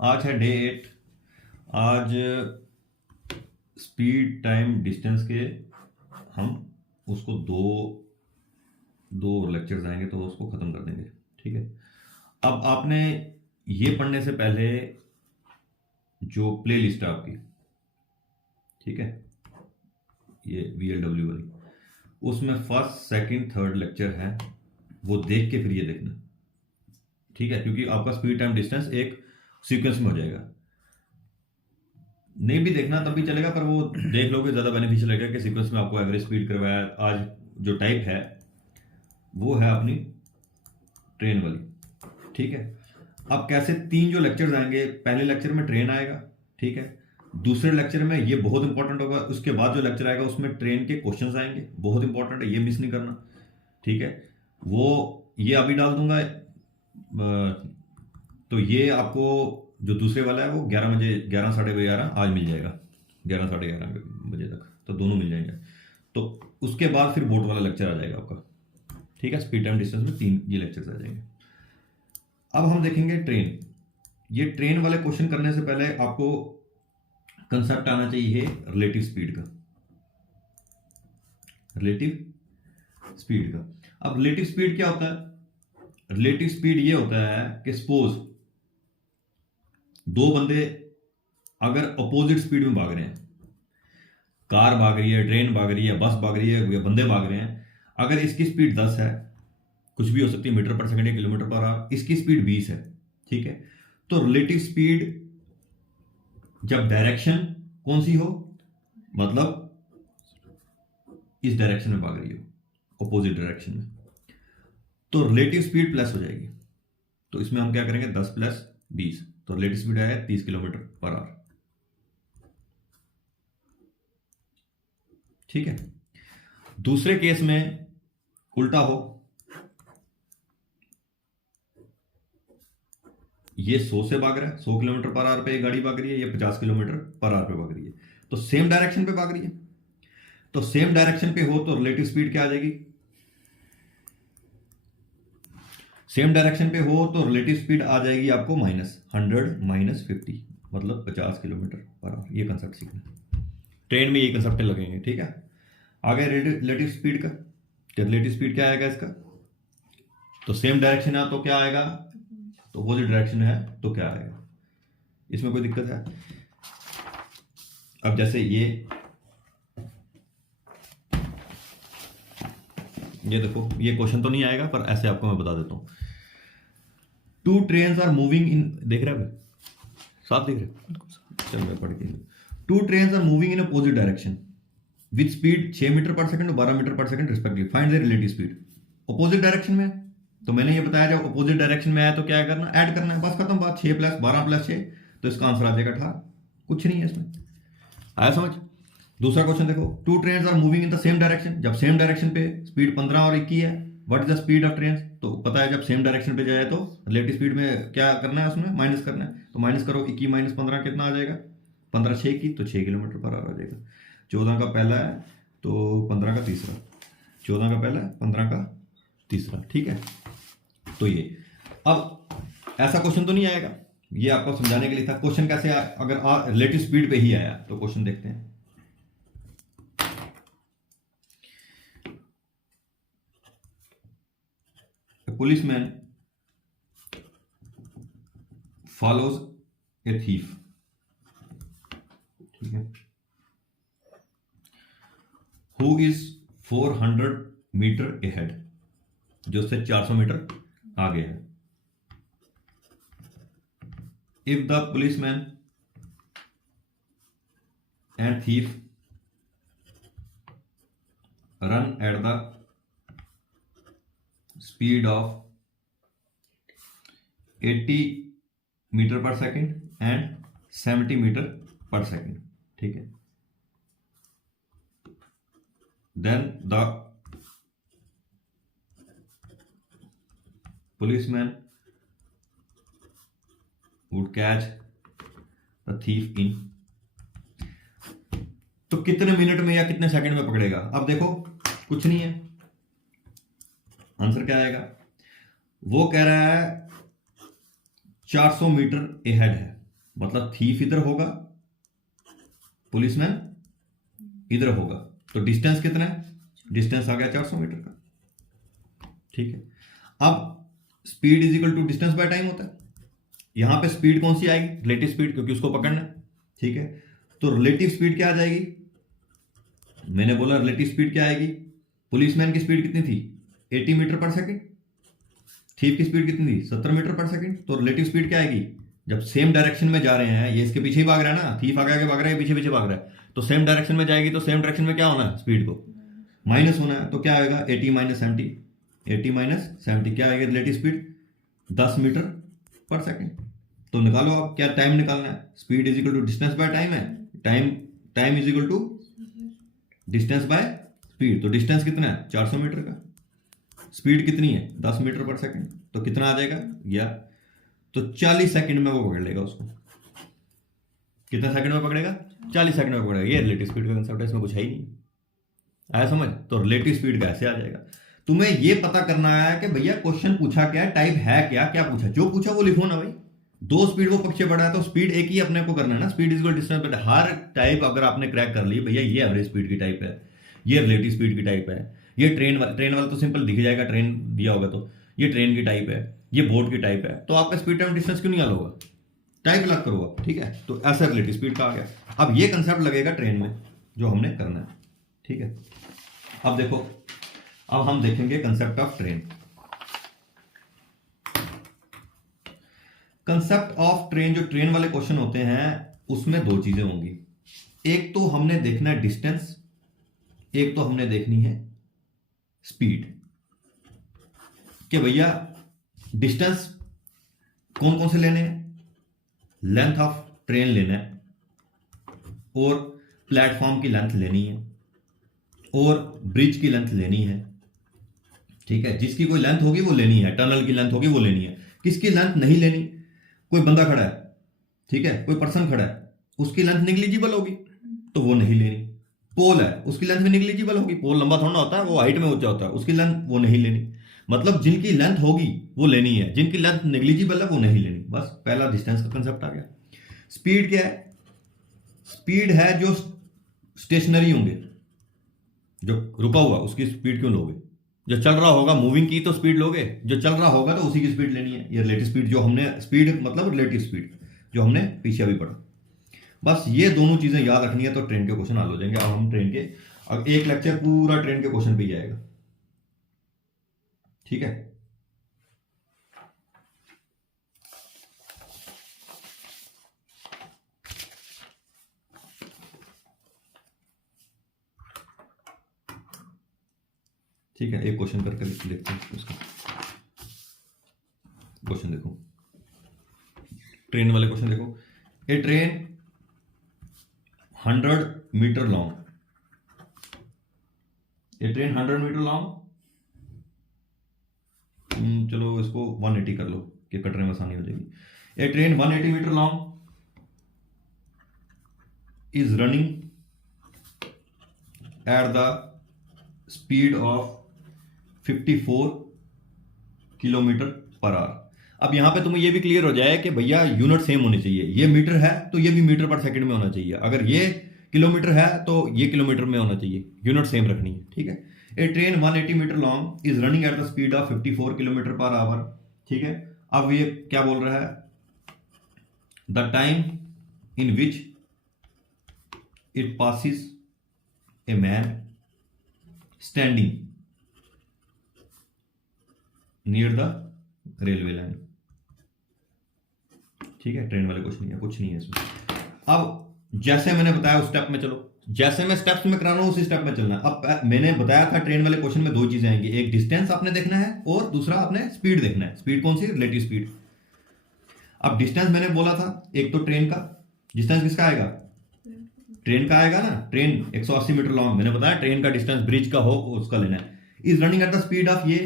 आज है डे 8। आज स्पीड टाइम डिस्टेंस के हम उसको दो दो लेक्चर्स आएंगे तो उसको ख़त्म कर देंगे। ठीक है, अब आपने ये पढ़ने से पहले जो प्ले लिस्ट है आपकी, ठीक है, ये VLW वाली, उसमें फर्स्ट सेकंड थर्ड लेक्चर है, वो देख के फिर ये देखना। ठीक है, क्योंकि आपका स्पीड टाइम डिस्टेंस एक सीक्वेंस में हो जाएगा। नहीं भी देखना तब भी चलेगा, पर वो देख लोगे ज़्यादा बेनिफिशियल रहेगा कि सीक्वेंस में आपको एवरेज स्पीड करवाया। आज जो टाइप है वो है अपनी ट्रेन वाली। ठीक है, अब कैसे तीन जो लेक्चर्स आएंगे, पहले लेक्चर में ट्रेन आएगा, ठीक है, दूसरे लेक्चर में ये बहुत इंपॉर्टेंट होगा, उसके बाद जो लेक्चर आएगा उसमें ट्रेन के क्वेश्चंस आएंगे, बहुत इंपॉर्टेंट है, ये मिस नहीं करना। ठीक है, वो ये अभी डाल दूंगा। तो ये आपको जो दूसरे वाला है वो 11 बजे, 11 साढ़े 11 आज मिल जाएगा, 11 साढ़े 11 बजे तक, तो दोनों मिल जाएंगे। तो उसके बाद फिर बोट वाला लेक्चर आ जाएगा आपका। ठीक है, स्पीड टाइम डिस्टेंस में तीन ये लेक्चर्स आ जाएंगे। अब हम देखेंगे ट्रेन। ये ट्रेन वाले क्वेश्चन करने से पहले आपको कंसेप्ट आना चाहिए रिलेटिव स्पीड का। रिलेटिव स्पीड का, अब रिलेटिव स्पीड क्या होता है? रिलेटिव स्पीड ये होता है कि सपोज दो बंदे अगर अपोजिट स्पीड में भाग रहे हैं, कार भाग रही है, ट्रेन भाग रही है, बस भाग रही है, या बंदे भाग रहे हैं, अगर इसकी स्पीड 10 है, कुछ भी हो सकती है, मीटर पर सेकंड या किलोमीटर पर आवर, इसकी स्पीड 20 है। ठीक है, तो रिलेटिव स्पीड जब डायरेक्शन कौन सी हो, मतलब इस डायरेक्शन में भाग रही हो, अपोजिट डायरेक्शन में, तो रिलेटिव स्पीड प्लस हो जाएगी। तो इसमें हम क्या करेंगे, 10 प्लस 20, तो रिलेटिव स्पीड आया 30 किलोमीटर पर आवर। ठीक है, दूसरे केस में उल्टा हो, ये 100 से भाग रहा है, 100 किलोमीटर पर आवर पे ये गाड़ी भाग रही है, ये 50 किलोमीटर पर आवर पे भाग रही है, तो सेम डायरेक्शन पे भाग रही है। तो सेम डायरेक्शन पे हो तो रिलेटिव स्पीड क्या आ जाएगी? सेम डायरेक्शन पे हो तो रिलेटिव स्पीड आ जाएगी आपको -100 -50, मतलब 50 किलोमीटर पर आवर। ये कंसेप्ट सीखना, ट्रेन में ये कंसेप्ट लगेंगे। ठीक है, आगे रिलेटिव स्पीड का, रिलेटिव स्पीड क्या आएगा इसका? तो सेम डायरेक्शन है तो क्या आएगा, तो अपोजिट डायरेक्शन है तो क्या आएगा? इसमें कोई दिक्कत है? अब जैसे ये देखो, ये क्वेश्चन तो नहीं आएगा पर ऐसे आपको मैं बता देता हूं। Two trains are moving in, देख रहे हैं साफ देख रहे? चलो मैं पढ़ के, two trains are moving in opposite direction with speed 6 metre per second और 12 metre per second respectively, find the relative speed. Opposite direction में, तो मैंने ये बताया जब अपोजिट डायरेक्शन में आया तो क्या करना, ऐड करना है, बस खत्म बात। 6 प्लस 12 प्लस 6, तो इसका आंसर आ जाएगा 18। कुछ नहीं है इसमें, आया समझ? दूसरा क्वेश्चन देखो, two trains are moving in the same direction, जब सेम डायरेक्शन पे स्पीड 15 और 21 है, what is the speed of train? तो पता है जब सेम डायरेक्शन पे जाए तो रिलेटिव स्पीड में क्या करना है, उसमें माइनस करना है, तो माइनस करो, 21 माइनस 15 कितना आ जाएगा? 15 6 की, तो 6 किलोमीटर पर आवर आ जाएगा। 14 का पहला है तो 15 का तीसरा, 14 का पहला 15 का तीसरा। ठीक है, तो ये अब ऐसा क्वेश्चन तो नहीं आएगा, ये आपको समझाने के लिए था। क्वेश्चन कैसे अगर रिलेटिव स्पीड पे ही आया तो क्वेश्चन देखते हैं। पुलिसमैन फॉलोज ए थीफ, ठीक है, हु इज 400 मीटर अहेड, जो उससे 400 मीटर आगे है। If the policeman and thief run at the speed of 80 metre per second and 70 metre per second, ठीक है, then the policeman would catch the thief in, तो कितने मिनट में या कितने सेकंड में पकड़ेगा? अब देखो कुछ नहीं है, आंसर क्या आएगा? वो कह रहा है 400 मीटर अहेड है, मतलब थीफ इधर होगा, पुलिसमैन इधर होगा, तो डिस्टेंस कितना है? डिस्टेंस आ गया 400 मीटर का। ठीक है, अब speed is equal to distance by time होता है। यहां पे स्पीड कौन सी आएगी? रिलेटिव स्पीड, क्योंकि उसको पकड़ना है। ठीक है, तो रिलेटिव स्पीड क्या आ जाएगी? मैंने बोला रिलेटिव स्पीड क्या आएगी? पुलिसमैन की स्पीड कितनी थी? 80 मीटर पर सेकंड। थीफ की स्पीड कितनी थी? 70 मीटर पर सेकंड। तो रिलेटिव स्पीड क्या आएगी? जब सेम डायरेक्शन में जा रहे हैं, ये इसके पीछे ही भाग रहा है ना, थीफ आगे आगे भाग रहा है, पीछे पीछे भाग रहा है, तो सेम डायरेक्शन में जाएगी, तो सेम डायरेक्शन में क्या होना है? स्पीड को माइनस होना है। तो क्या आएगा? 80 माइनस 70, 80 माइनस 70 क्या आएगा? Relative speed 10 meter per second. तो निकालो आप, क्या टाइम निकालना है? Speed is equal to distance by time है, time is equal to distance by speed. तो डिस्टेंस कितना है? 400 मीटर का। स्पीड कितनी है? 10 मीटर पर सेकंड। तो कितना आ जाएगा? या तो 40 सेकंड में वो पकड़ लेगा उसको। कितने सेकंड में पकड़ेगा? 40 सेकंड में पकड़ेगा। ये रिलेटिव स्पीड का कंसेप्ट है, इसमें कुछ है ही नहीं। आया समझ? तो रिलेटिव स्पीड का ऐसे आ जाएगा। तुम्हें ये पता करना है कि भैया क्वेश्चन पूछा क्या है, टाइप है क्या, क्या पूछा, जो पूछा वो लिखो ना भाई। दो स्पीड वो पीछे बढ़ा है, तो स्पीड एक ही अपने को करना है ना, speed is equal distance. But her type अगर आपने क्रैक कर ली, भैया ये एवरेज स्पीड की टाइप है, ये रिलेटिव स्पीड की टाइप है, ये ट्रेन वाला तो सिंपल दिख जाएगा, ट्रेन दिया होगा तो ये ट्रेन की टाइप है, ये बोट की टाइप है, तो आपका स्पीड टाइम डिस्टेंस क्यों नहीं हल होगा? टाइप अलग करो आप। ठीक है, तो ऐसा रिलेटिव स्पीड का आ गया। अब ये कंसेप्ट लगेगा ट्रेन में, जो हमने करना है। ठीक है, अब देखो, अब हम देखेंगे concept of train. Concept of train, जो ट्रेन वाले क्वेश्चन होते हैं उसमें दो चीजें होंगी। एक तो हमने देखना है डिस्टेंस, एक तो हमने देखनी है स्पीड। कि भैया डिस्टेंस कौन कौन से लेने हैं? लेंथ ऑफ ट्रेन लेना है, और प्लेटफॉर्म की लेंथ लेनी है, और ब्रिज की लेंथ लेनी है। ठीक है, जिसकी कोई लेंथ होगी वो लेनी है, टनल की लेंथ होगी वो लेनी है। किसकी लेंथ नहीं लेनी? कोई बंदा खड़ा है, ठीक है, कोई पर्सन खड़ा है, उसकी लेंथ निग्लिजिबल होगी तो वो नहीं लेनी। पोल है, उसकी लेंथ भी निग्लिजिबल होगी, पोल लंबा थोड़ा होता है, वो हाइट में ऊंचा होता है, उसकी लेंथ वो नहीं लेनी। मतलब जिनकी लेंथ होगी वो लेनी है, जिनकी लेंथ निग्लिजिबल है वो नहीं लेनी। बस पहला डिस्टेंस का कंसेप्ट आ गया। स्पीड क्या है? स्पीड है जो स्टेशनरी होंगे, जो रुका हुआ उसकी स्पीड क्यों लोगे? जो चल रहा होगा, मूविंग की तो स्पीड लोगे, जो चल रहा होगा तो उसी की स्पीड लेनी है। ये रिलेटिव स्पीड जो हमने, स्पीड मतलब रिलेटिव स्पीड जो हमने पीछे अभी पढ़ा। बस ये दोनों चीजें याद रखनी है, तो ट्रेन के क्वेश्चन हल हो जाएंगे। अब हम ट्रेन के, अब एक लेक्चर पूरा ट्रेन के क्वेश्चन पे जाएगा। ठीक है, ठीक है, एक क्वेश्चन करके देखते हैं उसका। क्वेश्चन देखो, ट्रेन वाले क्वेश्चन देखो। ए ट्रेन 100 मीटर लॉन्ग, ए ट्रेन 100 मीटर लॉन्ग, चलो इसको 180 कर लो कि कटने में आसानी हो जाएगी। A train 180 metre long is running at the speed of 54 kilometre per hour. अब यहां पे तुम्हें यह भी क्लियर हो जाए कि भैया यूनिट सेम होनी चाहिए। ये मीटर है तो ये भी मीटर पर सेकंड में होना चाहिए, अगर ये किलोमीटर है तो ये किलोमीटर में होना चाहिए, यूनिट सेम रखनी है। ठीक है, a train 180 metre long is running at the speed of 54 kilometre per hour. ठीक है, अब ये क्या बोल रहा है? The time in which it passes a man standing near the railway line. ठीक है, ट्रेन वाले क्वेश्चन है, कुछ नहीं है इसमें। अब जैसे मैंने बताया उस स्टेप में चलो, जैसे मैं स्टेप्स में करा रहा हूं उसी स्टेप में चलना। अब मैंने बताया था ट्रेन वाले क्वेश्चन में दो चीजें आएंगी, एक डिस्टेंस आपने देखना है और दूसरा आपने स्पीड देखना है। स्पीड कौन सी? Relative speed. अब डिस्टेंस मैंने बोला था, एक तो ट्रेन का डिस्टेंस किसका आएगा? ट्रेन का आएगा ना। ट्रेन 180 मीटर लॉन्ग, मैंने बताया ट्रेन का डिस्टेंस ब्रिज का हो उसका लेना है। Is running at the speed of, ये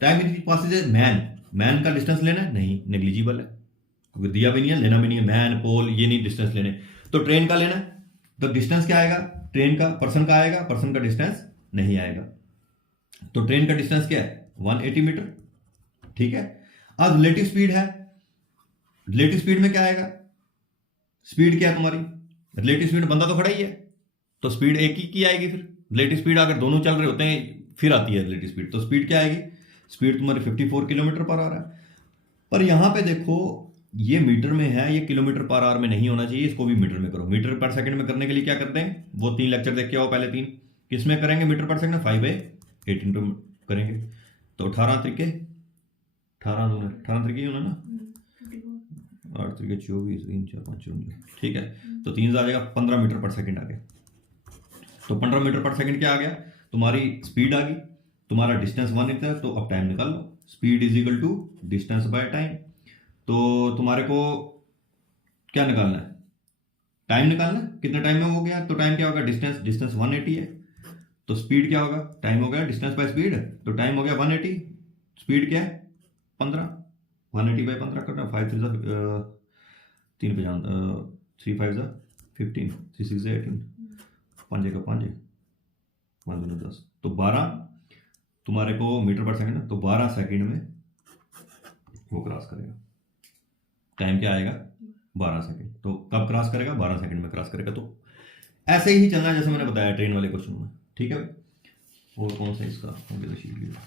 time in passes man, man का डिस्टेंस लेना है, नहीं नेग्लिजिबल है क्योंकि दिया भी नहीं है, लेना भी नहीं है। मैन, पोल, ये नहीं डिस्टेंस लेने, तो ट्रेन का लेना है। तो डिस्टेंस क्या आएगा? ट्रेन का, पर्सन का आएगा, पर्सन का डिस्टेंस नहीं आएगा। तो ट्रेन का डिस्टेंस क्या है? 180 मीटर। ठीक है, अब रिलेटिव स्पीड है, रिलेटिव स्पीड में क्या आएगा? स्पीड क्या है तुम्हारी, रिलेटिव स्पीड, बंदा तो खड़ा ही है तो स्पीड एक ही की आएगी। फिर रिलेटिव स्पीड अगर दोनों चल रहे होते हैं फिर आती है रिलेटिव स्पीड, तो स्पीड क्या आएगी, स्पीड तुम्हारी 54 किलोमीटर पर आवर है। पर यहाँ पे देखो ये मीटर में है, ये किलोमीटर पर आवर में नहीं होना चाहिए, इसको भी मीटर में करो। मीटर पर सेकंड में करने के लिए क्या करते हैं, वो 3 लेक्चर देख के आओ पहले। 3 किसमें करेंगे मीटर पर सेकंड, 5/8 इंटू करेंगे तो 18 तरीके 18 तरीके होना ना, 8 तरीके 24, 3 4 5 54, ठीक है। तो 3 आ जाएगा 15 मीटर पर सेकंड आ गया। तो 15 मीटर पर सेकंड क्या आ गया, तुम्हारी स्पीड आ गई, तुम्हारा डिस्टेंस 1 मीटर, तो अब टाइम निकाल लो। Speed is equal to distance by time. तो तुम्हारे को क्या निकालना है, टाइम निकालना है, कितने टाइम में हो गया। तो टाइम क्या होगा, डिस्टेंस 180 है, तो स्पीड क्या होगा, टाइम हो गया डिस्टेंस बाय स्पीड, तो टाइम हो गया 180, स्पीड क्या है 15, 180 बाई 15 करना, 5 3 पे जान 3 5 15, 3 6 18, 5 का 5 5 2 10, तो 12 तुम्हारे को मीटर पर सेकंड, तो 12 सेकंड में वो क्रॉस करेगा। टाइम क्या आएगा 12 सेकंड, तो कब क्रॉस करेगा, 12 सेकंड में क्रॉस करेगा। तो ऐसे ही चलना जैसे मैंने बताया ट्रेन वाले क्वेश्चन में, ठीक है। और कौन सा इसका शीट लिया,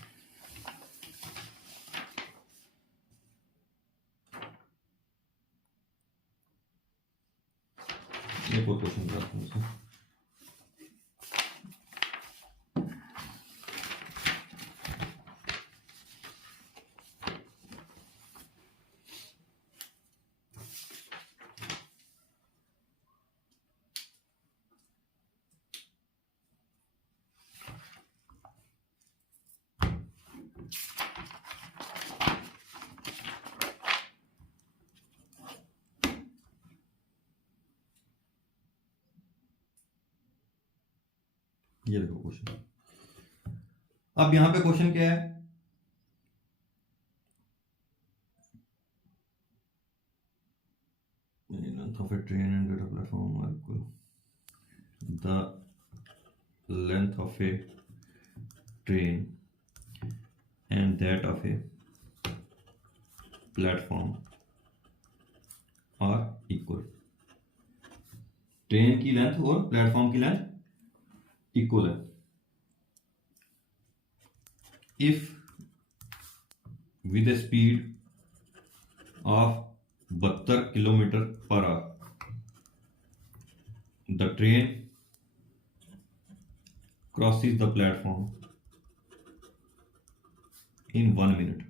एक और क्वेश्चन कराता हूँ इसमें। ये देखो क्वेश्चन, अब यहां पे क्वेश्चन क्या है, length of a train and data platform are equal. The length of a train and that of a platform are equal. Train की लेंथ और प्लेटफॉर्म की लेंथ इक्वल है। If with a speed of 72 kilometre per hour the train crosses the platform in 1 minute,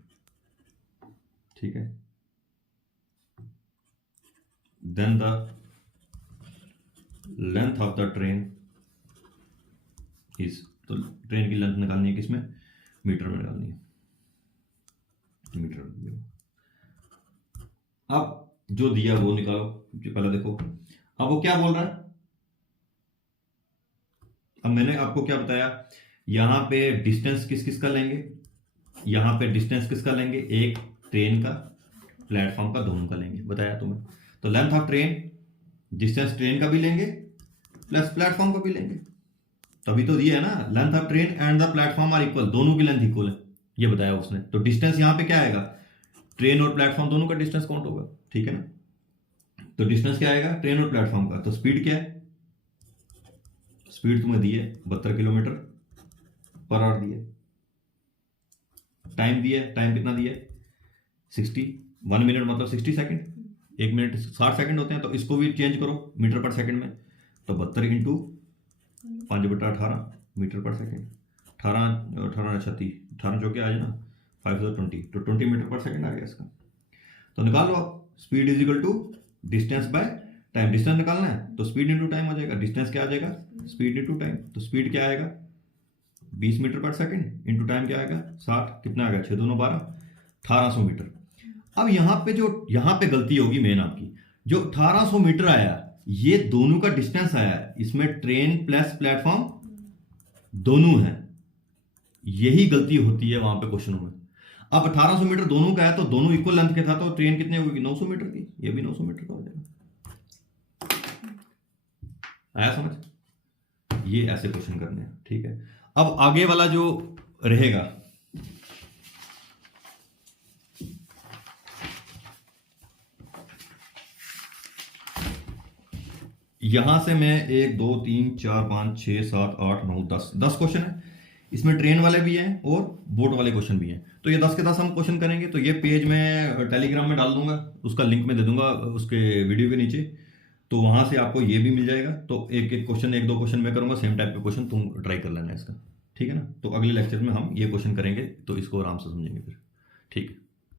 ठीक है, then the length of the train is, तो train की length निकालनी है किसमें, मीटर में निकालनी है, मीटर में। अब जो दिया वो निकालो, पहले देखो अब वो क्या बोल रहा है। अब मैंने आपको क्या बताया, यहां पे डिस्टेंस किस किस का लेंगे, यहां पे डिस्टेंस किसका लेंगे, एक ट्रेन का प्लेटफॉर्म का, दोनों का लेंगे, बताया तुम्हें। तो length of train, distance train का भी लेंगे प्लस प्लेटफॉर्म का भी लेंगे, तभी तो दिया है ना, length of train and the platform are equal, दोनों की लेंथ इक्वल है, ये बताया उसने। तो डिस्टेंस यहां पे क्या आएगा, ट्रेन और प्लेटफॉर्म दोनों का डिस्टेंस काउंट होगा, ठीक है ना। तो डिस्टेंस क्या आएगा ट्रेन और प्लेटफॉर्म का। तो स्पीड क्या है, स्पीड तुम्हें दी है 72 किलोमीटर पर आवर दी है। टाइम दिया है, टाइम कितना दिया है 60, 1 मिनट मतलब 60 सेकंड, 1 मिनट 60 सेकंड होते हैं, तो इसको भी चेंज करो मीटर पर सेकंड में, तो 72 इंटू 5/18 मीटर पर सेकंड, 18 जो क्या आ जाए ना 520, तो 20 मीटर पर सेकंड आ गया इसका। तो निकाल लो आप, speed is equal to distance by time, distance निकालना है तो स्पीड इंटू टाइम हो जाएगा, डिस्टेंस क्या आ जाएगा स्पीड इंटू टाइम, तो स्पीड क्या आएगा 20 metre per second into time क्या आएगा 60, कितना आ गया 6 2 12, 1800 मीटर। अब यहाँ पे गलती होगी मेन आपकी, जो 1800 मीटर आया ये दोनों का डिस्टेंस आया है, इसमें ट्रेन प्लस प्लेटफॉर्म दोनों है, यही गलती होती है वहां पे क्वेश्चनों में। अब 1800 मीटर दोनों का है तो दोनों इक्वल लेंथ के था, तो ट्रेन कितने होगी 900 मीटर की, ये भी 900 मीटर का हो जाएगा। आया समझ, ये ऐसे क्वेश्चन करने हैं, ठीक है। अब आगे वाला जो रहेगा, यहां से मैं 1 2 3 4 5 6 7 8 9 10 क्वेश्चन है। इसमें ट्रेन वाले भी हैं और बोट वाले क्वेश्चन भी हैं। तो ये 10 के 10 हम क्वेश्चन करेंगे। तो ये पेज मैं टेलीग्राम में डाल दूंगा, उसका लिंक मैं दे दूंगा उसके वीडियो के नीचे। तो वहां से आपको ये भी मिल जाएगा। तो एक एक क्वेश्चन, 1 2 क्वेश्चन मैं करूंगा, सेम टाइप के क्वेश्चन तुम ट्राई कर लेना इसका। ठीक है ना। तो अगले लेक्चर में हम ये क्वेश्चन करेंगे, तो इसको आराम से समझेंगे फिर। ठीक है।